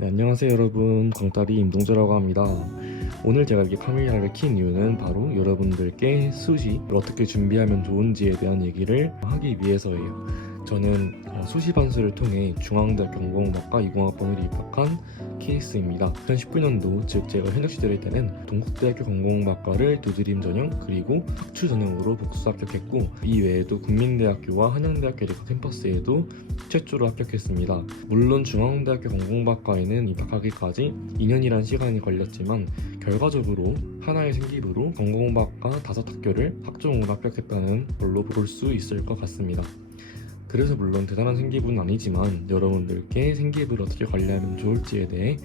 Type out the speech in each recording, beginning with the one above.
네, 안녕하세요 여러분, 광따리 임동재라고 합니다. 오늘 제가 이렇게 카메라를 킨 이유는 바로 여러분들께 수시를 어떻게 준비하면 좋은지에 대한 얘기를 하기 위해서예요. 저는 수시 반수를 통해 중앙대학교 공공학과 20학번으로 입학한 케이스입니다. 2019년도, 즉 제가 현역 시절일 때는 동국대학교 공공학과를 두드림 전형 그리고 학추 전형으로 복수 합격했고, 이 외에도 국민대학교와 한양대학교 리커 캠퍼스에도 최초로 합격했습니다. 물론 중앙대학교 공공학과에는 입학하기까지 2년이란 시간이 걸렸지만 결과적으로 하나의 생기부로 공공학과 5학교를 학종으로 합격했다는 걸로 볼 수 있을 것 같습니다. 그래서 물론 대단한 생기부는 아니지만 여러분들께 생기부를 어떻게 관리하면 좋을지에 대해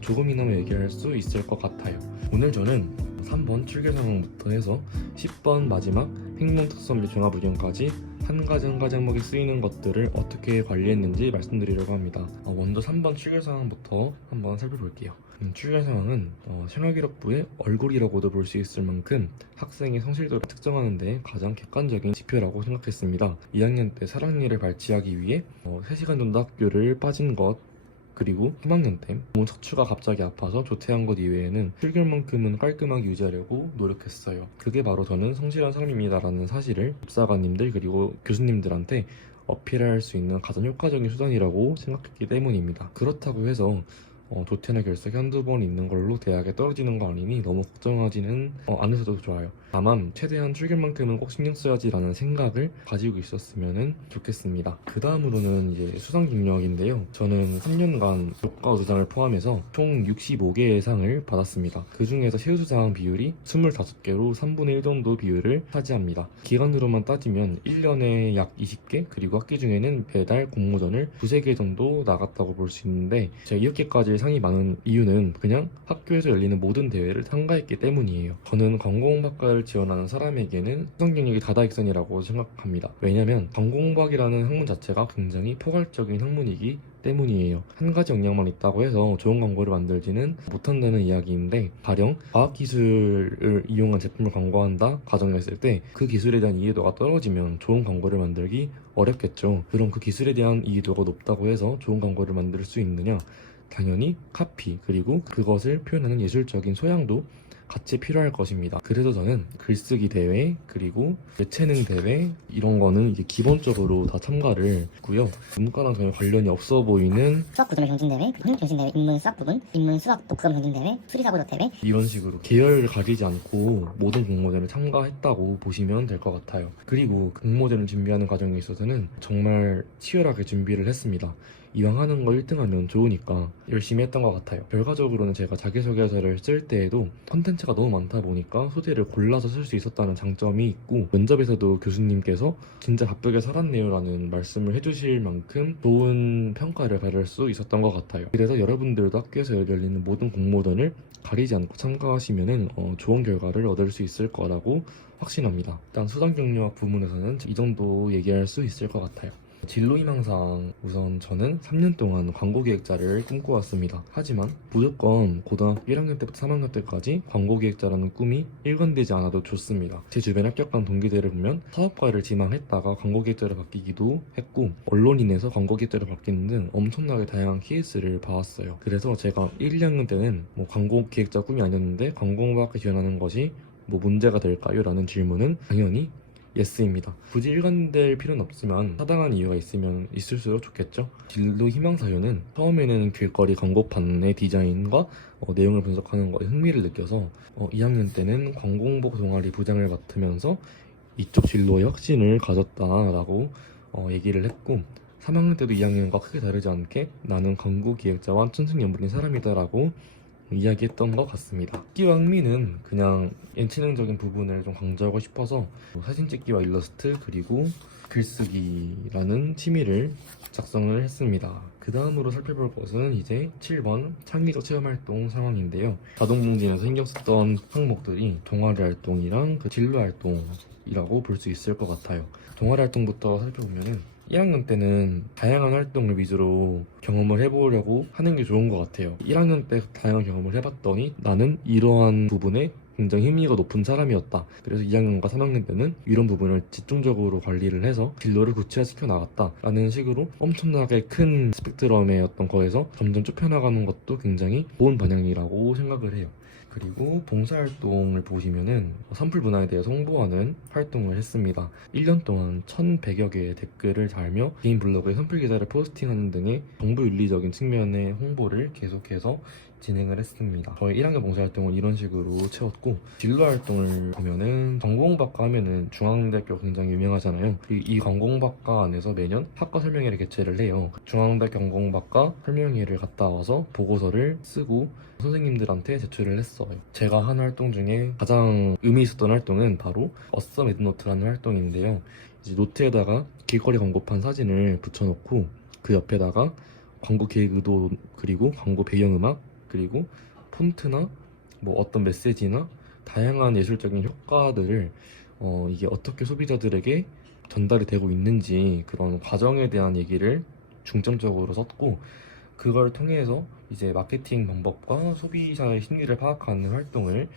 조금이나마 얘기할 수 있을 것 같아요. 오늘 저는 3번 출결상황부터 해서 10번 마지막 행문특성비 종합의견까지 한 가지 한 가지 항목에 쓰이는 것들을 어떻게 관리했는지 말씀드리려고 합니다. 먼저 3번 출결상황부터 한번 살펴볼게요. 출결상황은 생활기록부의 얼굴이라고도 볼 수 있을 만큼 학생의 성실도를 측정하는 데 가장 객관적인 지표라고 생각했습니다. 2학년 때 사랑니를 발치하기 위해 3시간 정도 학교를 빠진 것, 그리고 3학년 때 몸 척추가 갑자기 아파서 조퇴한 것 이외에는 출결만큼은 깔끔하게 유지하려고 노력했어요. 그게 바로 저는 성실한 사람입니다라는 사실을 입사관님들 그리고 교수님들한테 어필할 수 있는 가장 효과적인 수단이라고 생각했기 때문입니다. 그렇다고 해서 조퇴나 결석이 한두 번 있는 걸로 대학에 떨어지는 거 아니니 너무 걱정하지는 않으셔도 좋아요. 다만 최대한 출결만큼은 꼭 신경 써야지라는 생각을 가지고 있었으면 좋겠습니다. 그 다음으로는 이제 수상 경력인데요. 저는 3년간 교과 우수상을 포함해서 총 65개의 상을 받았습니다. 그 중에서 최우수상 비율이 25개로 3분의 1 정도 비율을 차지합니다. 기간으로만 따지면 1년에 약 20개, 그리고 학기 중에는 배달, 공모전을 2-3개 정도 나갔다고 볼 수 있는데, 제가 이렇게까지 상이 많은 이유는 그냥 학교에서 열리는 모든 대회를 참가했기 때문이에요. 저는 관공학과를 지원하는 사람에게는 수상 경력이 다다익선이라고 생각합니다. 왜냐면 관공학이라는 학문 자체가 굉장히 포괄적인 학문이기 때문이에요. 한 가지 역량만 있다고 해서 좋은 광고를 만들지는 못한다는 이야기인데, 가령 과학기술을 이용한 제품을 광고한다 가정했을 때 그 기술에 대한 이해도가 떨어지면 좋은 광고를 만들기 어렵겠죠. 그럼 그 기술에 대한 이해도가 높다고 해서 좋은 광고를 만들 수 있느냐? 당연히 카피, 그리고 그것을 표현하는 예술적인 소양도 같이 필요할 것입니다. 그래서 저는 글쓰기 대회, 그리고 예체능 대회, 이런 거는 이제 기본적으로 다 참가를 했고요. 문과랑 전혀 관련이 없어 보이는 수학 구조물 경진대회, 확률 경진대회, 인문 수학 부분, 인문 수학 독후감 경진대회, 수리사고력 대회, 이런 식으로 계열을 가리지 않고 모든 공모전을 참가했다고 보시면 될 것 같아요. 그리고 공모전을 준비하는 과정에 있어서는 정말 치열하게 준비를 했습니다. 이왕 하는 거 1등하면 좋으니까 열심히 했던 것 같아요. 결과적으로는 제가 자기소개서를 쓸 때에도 컨텐츠가 너무 많다 보니까 소재를 골라서 쓸 수 있었다는 장점이 있고, 면접에서도 교수님께서 진짜 바쁘게 살았네요 라는 말씀을 해주실 만큼 좋은 평가를 받을 수 있었던 것 같아요. 그래서 여러분들도 학교에서 열리는 모든 공모전을 가리지 않고 참가하시면 좋은 결과를 얻을 수 있을 거라고 확신합니다. 일단 수상 경력 부문에서는 이 정도 얘기할 수 있을 것 같아요. 진로 희망상 우선 저는 3년 동안 광고기획자를 꿈꿔왔습니다. 하지만 무조건 고등학교 1학년 때부터 3학년 때까지 광고기획자라는 꿈이 일관되지 않아도 좋습니다. 제 주변 합격한 동기들을 보면 사업과를 지망했다가 광고기획자로 바뀌기도 했고, 언론인에서 광고기획자로 바뀌는 등 엄청나게 다양한 케이스를 봐왔어요. 그래서 제가 1, 2학년 때는 광고기획자 꿈이 아니었는데 광고학과 지원하는 것이 문제가 될까요? 라는 질문은 당연히 예스입니다. 굳이 일관될 필요는 없지만 타당한 이유가 있으면 있을수록 좋겠죠. 진로 희망 사유는 처음에는 길거리 광고판의 디자인과 내용을 분석하는 것에 흥미를 느껴서 2학년 때는 광고홍보 동아리 부장을 맡으면서 이쪽 진로에 확신을 가졌다라고 얘기를 했고, 3학년 때도 2학년과 크게 다르지 않게 나는 광고기획자와 천생연분인 사람이다라고 이야기했던 것 같습니다. 찍기와 흥미는 그냥 예체능적인 부분을 좀 강조하고 싶어서 사진 찍기와 일러스트 그리고 글쓰기라는 취미를 작성을 했습니다. 그 다음으로 살펴볼 것은 이제 7번 창의적 체험활동 상황인데요. 자동봉진에서 신경 썼던 항목들이 동아리 활동이랑 진로 활동이라고 볼 수 있을 것 같아요. 동아리 활동부터 살펴보면은 1학년 때는 다양한 활동을 위주로 경험을 해보려고 하는 게 좋은 것 같아요. 1학년 때 다양한 경험을 해봤더니 나는 이러한 부분에 굉장히 흥미가 높은 사람이었다. 그래서 2학년과 3학년 때는 이런 부분을 집중적으로 관리를 해서 진로를 구체화시켜 나갔다 라는 식으로 엄청나게 큰 스펙트럼의 어떤 거에서 점점 좁혀나가는 것도 굉장히 좋은 방향이라고 생각을 해요. 그리고 봉사활동을 보시면은 산불 문화에 대해서 홍보하는 활동을 했습니다. 1년 동안 1,100여 개의 댓글을 달며 개인 블로그에 산불 기사를 포스팅하는 등의 정보윤리적인 측면의 홍보를 계속해서 진행을 했습니다. 저희 1학년 봉사활동은 이런 식으로 채웠고, 진로활동을 보면은 전공학과 하면은 중앙대학교 굉장히 유명하잖아요. 이 전공학과 안에서 매년 학과 설명회를 개최를 해요. 중앙대 전공학과 설명회를 갔다 와서 보고서를 쓰고 선생님들한테 제출을 했어요. 제가 한 활동 중에 가장 의미 있었던 활동은 바로 어썸 매드노트라는 활동인데요. 이제 노트에다가 길거리 광고판 사진을 붙여놓고 그 옆에다가 광고 계획 의도, 그리고 광고 배경음악, 그리고 폰트나 뭐 어떤 메시지나 다양한 예술적인 효과들을 이게 어떻게 소비자들에게 전달이 되고 있는지 그런 과정에 대한 얘기를 중점적으로 썼고, 그걸 통해서 이제 마케팅 방법과 소비자의 심리를 파악하는 활동을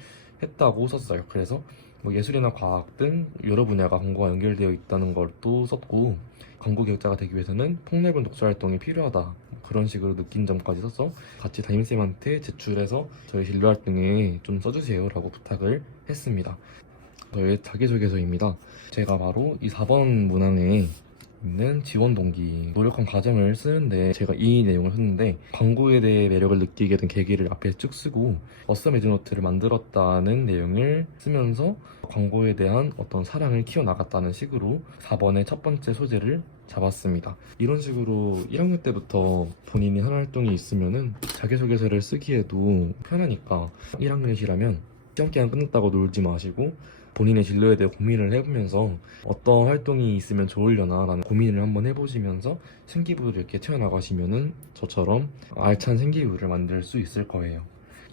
했다고 썼어요. 그래서 뭐 예술이나 과학 등 여러 분야가 광고와 연결되어 있다는 걸 또 썼고, 광고 기획자가 되기 위해서는 폭넓은 독자 활동이 필요하다, 그런 식으로 느낀 점까지 써서 같이 담임쌤한테 제출해서 저희 진로 활동에 좀 써주세요 라고 부탁을 했습니다. 저의 자기소개서입니다. 제가 바로 이 4번 문항에 있는 지원 동기, 노력한 과정을 쓰는데 제가 이 내용을 썼는데, 광고에 대해 매력을 느끼게 된 계기를 앞에 쭉 쓰고 어썸 매드노트를 만들었다는 내용을 쓰면서 광고에 대한 어떤 사랑을 키워나갔다는 식으로 4번의 첫 번째 소재를 잡았습니다. 이런 식으로 1학년 때부터 본인이 한 활동이 있으면은 자기소개서를 쓰기에도 편하니까 1학년이시라면 시험 기간 끝났다고 놀지 마시고 본인의 진로에 대해 고민을 해보면서 어떤 활동이 있으면 좋으려나 라는 고민을 한번 해보시면서 생기부를 이렇게 채워나가시면은 저처럼 알찬 생기부를 만들 수 있을 거예요.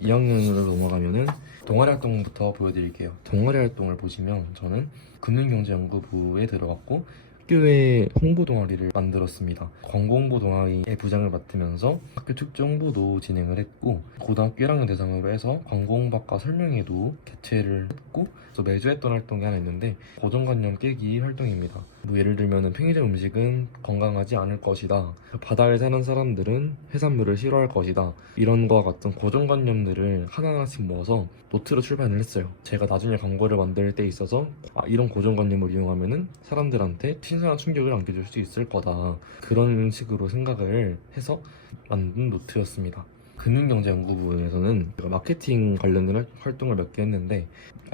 2학년으로 넘어가면은 동아리 활동부터 보여드릴게요. 동아리 활동을 보시면 저는 금융경제연구부에 들어갔고 학교에 홍보 동아리를 만들었습니다. 광고 홍보 동아리의 부장을 맡으면서 학교 축제 홍보도 진행을 했고, 고등학교 1학년 대상으로 해서 광고 홍보학과 설명회도 개최를 했고, 그래서 매주 했던 활동이 하나 있는데 고정관념 깨기 활동입니다. 뭐 예를 들면 편의점 음식은 건강하지 않을 것이다, 바다에 사는 사람들은 해산물을 싫어할 것이다, 이런 거와 같은 고정관념들을 하나하나씩 모아서 노트로 출판을 했어요. 제가 나중에 광고를 만들 때 있어서 이런 고정관념을 이용하면은 사람들한테 신선한 충격을 안겨줄 수 있을 거다, 그런 식으로 생각을 해서 만든 노트였습니다. 금융경제연구부에서는 제가 마케팅 관련된 활동을 몇 개 했는데,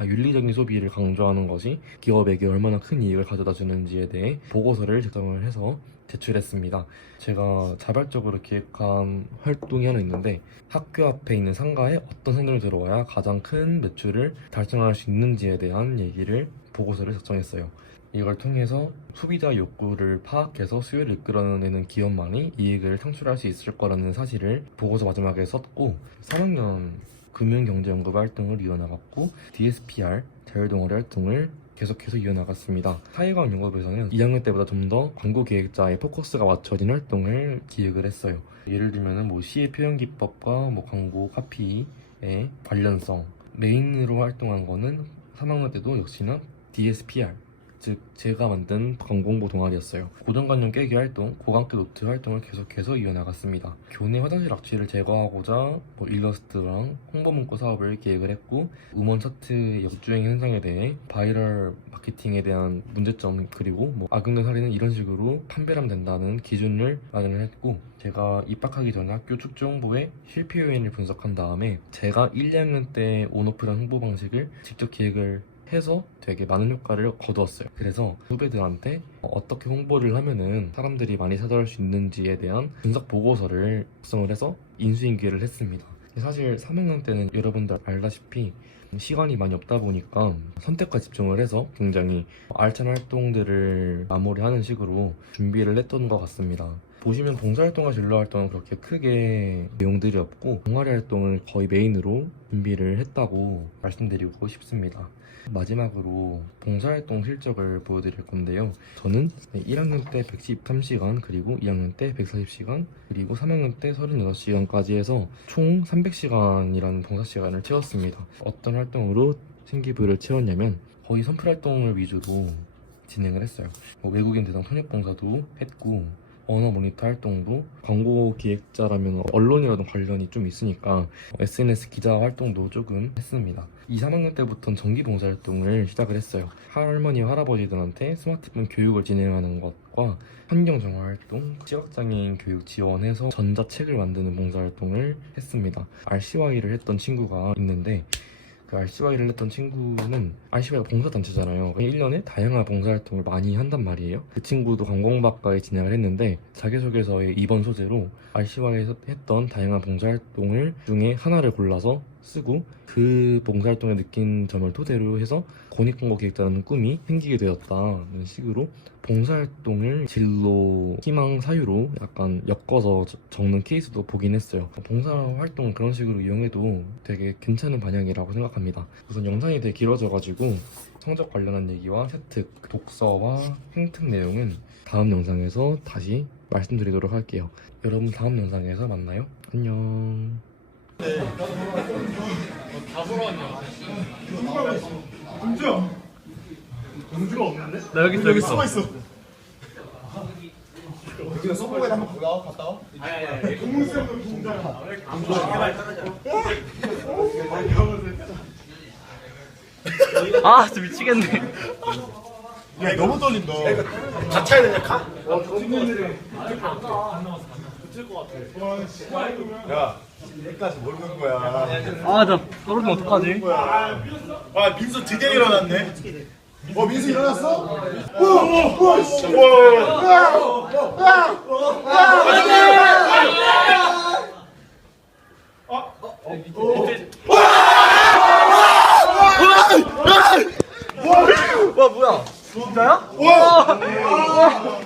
윤리적인 소비를 강조하는 것이 기업에게 얼마나 큰 이익을 가져다 주는지에 대해 보고서를 작성을 해서 제출했습니다. 제가 자발적으로 기획한 활동이 하나 있는데, 학교 앞에 있는 상가에 어떤 상점이 들어와야 가장 큰 매출을 달성할 수 있는지에 대한 얘기를 보고서를 작성했어요. 이걸 통해서 소비자 욕구를 파악해서 수요를 이끌어내는 기업만이 이익을 창출할 수 있을 거라는 사실을 보고서 마지막에 썼고, 3학년 금융경제연구부 활동을 이어나갔고, DSPR 자율동아리 활동을 계속해서 이어나갔습니다. 사회과학 연구부에서는 2학년 때보다 좀 더 광고 기획자의 포커스가 맞춰진 활동을 기획을 했어요. 예를 들면 뭐 시의 표현 기법과 뭐 광고 카피의 관련성, 메인으로 활동한 거는 3학년 때도 역시나 DSPR, 즉 제가 만든 광고홍보 동아리였어요. 고정관념 깨기 활동, 고강교 노트 활동을 계속해서 이어나갔습니다. 교내 화장실 악취를 제거하고자 뭐 일러스트랑 홍보 문구 사업을 기획을 했고, 음원 차트 역주행 현상에 대해 바이럴 마케팅에 대한 문제점, 그리고 뭐 악용된 사례는 이런 식으로 판별하면 된다는 기준을 마련을 했고, 제가 입학하기 전에 학교 축제 홍보의 실패 요인을 분석한 다음에 제가 1, 2학년 때 온오프란 홍보 방식을 직접 기획을 해서 되게 많은 효과를 거두었어요. 그래서 후배들한테 어떻게 홍보를 하면은 사람들이 많이 찾아올 수 있는지에 대한 분석 보고서를 작성을 해서 인수인계를 했습니다. 사실 3학년 때는 여러분들 알다시피 시간이 많이 없다 보니까 선택과 집중을 해서 굉장히 알찬 활동들을 마무리하는 식으로 준비를 했던 것 같습니다. 보시면 봉사활동과 진로활동은 그렇게 크게 내용들이 없고 동아리 활동을 거의 메인으로 준비를 했다고 말씀드리고 싶습니다. 마지막으로 봉사활동 실적을 보여드릴 건데요. 저는 1학년 때 113시간, 그리고 2학년 때 140시간, 그리고 3학년 때 36시간까지 해서 총 300시간이라는 봉사시간을 채웠습니다. 어떤 활동으로 생기부를 채웠냐면 거의 선풀 활동을 위주로 진행을 했어요. 외국인 대상 통역봉사도 했고, 언어 모니터 활동도, 광고 기획자라면 언론이라도 관련이 좀 있으니까 SNS 기자 활동도 조금 했습니다. 2, 3학년 때부터는 정기 봉사활동을 시작을 했어요. 할머니, 할아버지들한테 스마트폰 교육을 진행하는 것과 환경정화활동, 시각장애인 교육 지원해서 전자책을 만드는 봉사활동을 했습니다. RCY를 했던 친구가 있는데, 그 RCY를 했던 친구는, RCY가 봉사단체잖아요. 1년에 다양한 봉사활동을 많이 한단 말이에요. 그 친구도 관공박과에 진행을 했는데 자기소개서의 2번 소재로 RCY에서 했던 다양한 봉사활동을 중에 하나를 골라서 쓰고, 그 봉사활동에 느낀 점을 토대로 해서 공익광고 기획자라는 꿈이 생기게 되었다는 식으로 봉사활동을 진로, 희망, 사유로 약간 엮어서 적는 케이스도 보긴 했어요. 봉사활동 그런 식으로 이용해도 되게 괜찮은 방향이라고 생각합니다. 우선 영상이 되게 길어져가지고 성적 관련한 얘기와 세특, 독서와 행특 내용은 다음 영상에서 다시 말씀드리도록 할게요. 여러분 다음 영상에서 만나요. 안녕. 공주야. 공주가 없는데? 나 여기 있어. 있어. 공주가 서버에 한번 갔다 와. 아니. 공주야. 아 진짜 미치겠네. 야, 너무 떨린다. 다 차야 되냐? 가? 야, 여기까지 뭘 간 거야? 아 나 떨어지면 어떡하지? 아, 민수 드디어 일어났네. 민수 일어났어? 와 뭐야? 진짜야? 와!